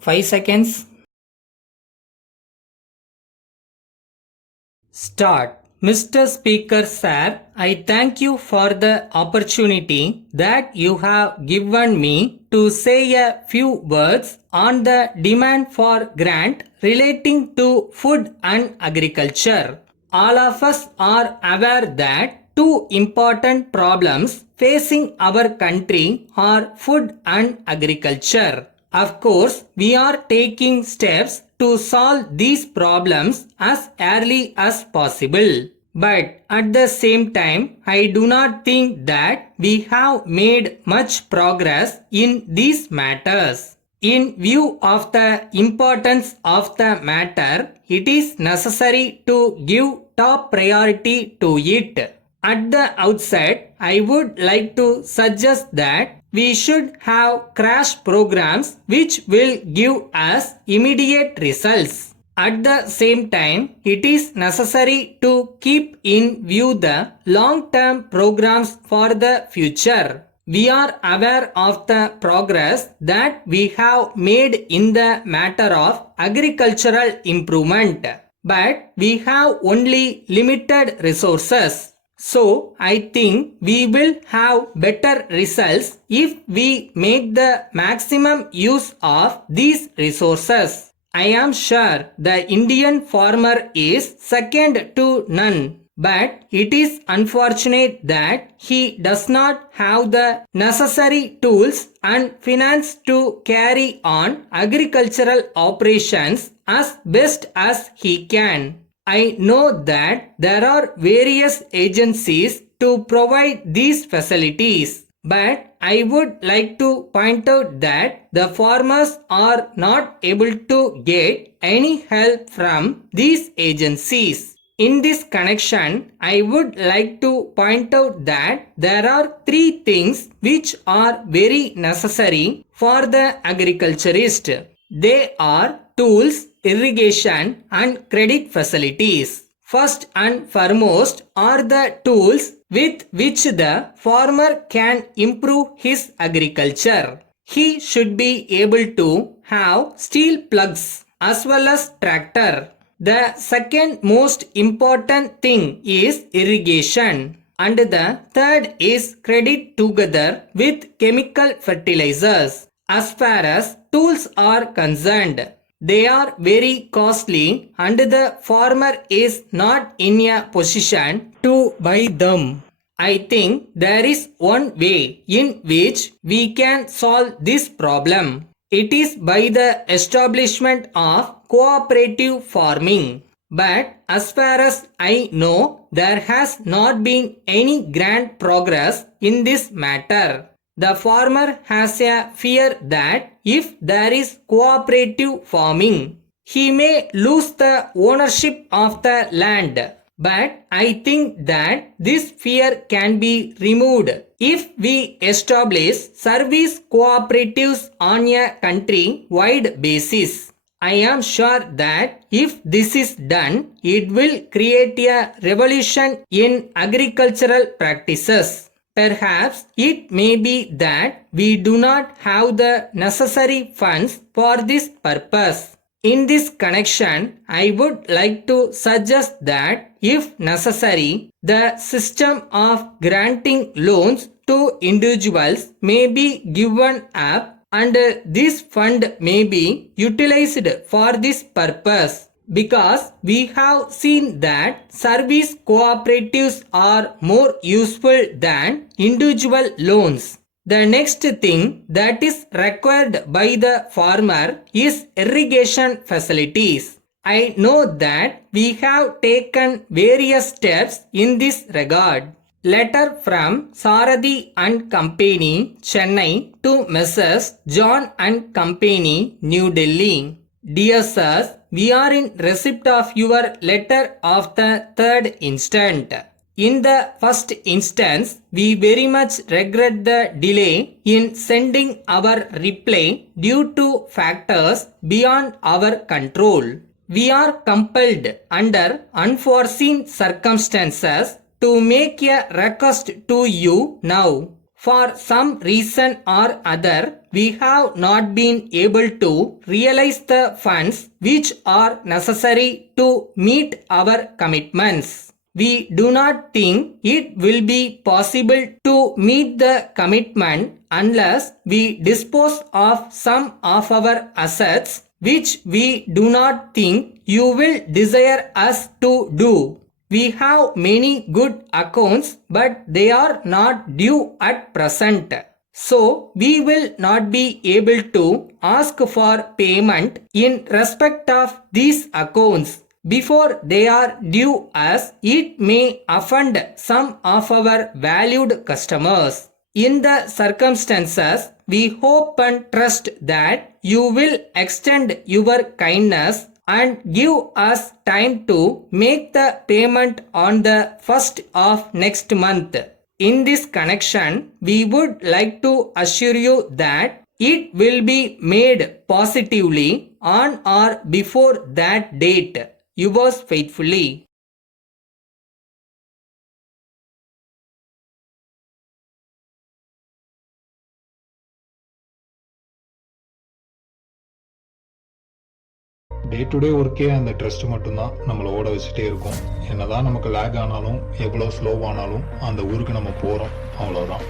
5 seconds. Start. Mr. Speaker Sir, I thank you for the opportunity that you have given me to say a few words on the demand for grant relating to food and agriculture. All of us are aware that two important problems facing our country are food and agriculture. Of course, we are taking steps to solve these problems as early as possible. But at the same time, I do not think that we have made much progress in these matters. In view of the importance of the matter, it is necessary to give top priority to it. At the outset, I would like to suggest that we should have crash programs which will give us immediate results. At the same time, it is necessary to keep in view the long-term programs for the future. We are aware of the progress that we have made in the matter of agricultural improvement, but we have only limited resources. So, I think we will have better results if we make the maximum use of these resources. I am sure the Indian farmer is second to none, but it is unfortunate that he does not have the necessary tools and finance to carry on agricultural operations as best as he can. I know that there are various agencies to provide these facilities, but I would like to point out that the farmers are not able to get any help from these agencies. In this connection, I would like to point out that there are three things which are very necessary for the agriculturist. They are tools, irrigation and credit facilities. First and foremost are the tools with which the farmer can improve his agriculture. He should be able to have steel plugs as well as tractor. The second most important thing is irrigation, and the third is credit together with chemical fertilizers. As far as tools are concerned, they are very costly and the farmer is not in a position to buy them. I think there is one way in which we can solve this problem. It is by the establishment of cooperative farming. But as far as I know, there has not been any grand progress in this matter. The farmer has a fear that if there is cooperative farming, he may lose the ownership of the land. But I think that this fear can be removed if we establish service cooperatives on a country-wide basis. I am sure that if this is done, it will create a revolution in agricultural practices. Perhaps it may be that we do not have the necessary funds for this purpose. In this connection, I would like to suggest that if necessary, the system of granting loans to individuals may be given up and this fund may be utilized for this purpose, because we have seen that service cooperatives are more useful than individual loans. The next thing that is required by the farmer is irrigation facilities. I know that we have taken various steps in this regard. Letter from Sarathi and Company, Chennai to Messrs. John and Company, New Delhi. Dear Sirs, we are in receipt of your letter of the 3rd instant. In the first instance, we very much regret the delay in sending our reply due to factors beyond our control. We are compelled under unforeseen circumstances to make a request to you now. For some reason or other, we have not been able to realize the funds which are necessary to meet our commitments. We do not think it will be possible to meet the commitment unless we dispose of some of our assets which we do not think you will desire us to do. We have many good accounts, but they are not due at present. So, we will not be able to ask for payment in respect of these accounts before they are due, as it may offend some of our valued customers. In the circumstances, we hope and trust that you will extend your kindness and give us time to make the payment on the 1st of next month. In this connection, we would like to assure you that it will be made positively on or before that date. Yours faithfully. Day to day ஒர்க்கே அந்த trust மட்டும்தான் நம்மளை ஓட வச்சுட்டே இருக்கும். என்னதான் நமக்கு லேக் ஆனாலும் எவ்வளோ ஸ்லோவானாலும் அந்த ஊருக்கு நம்ம போகிறோம், அவ்வளோதான்.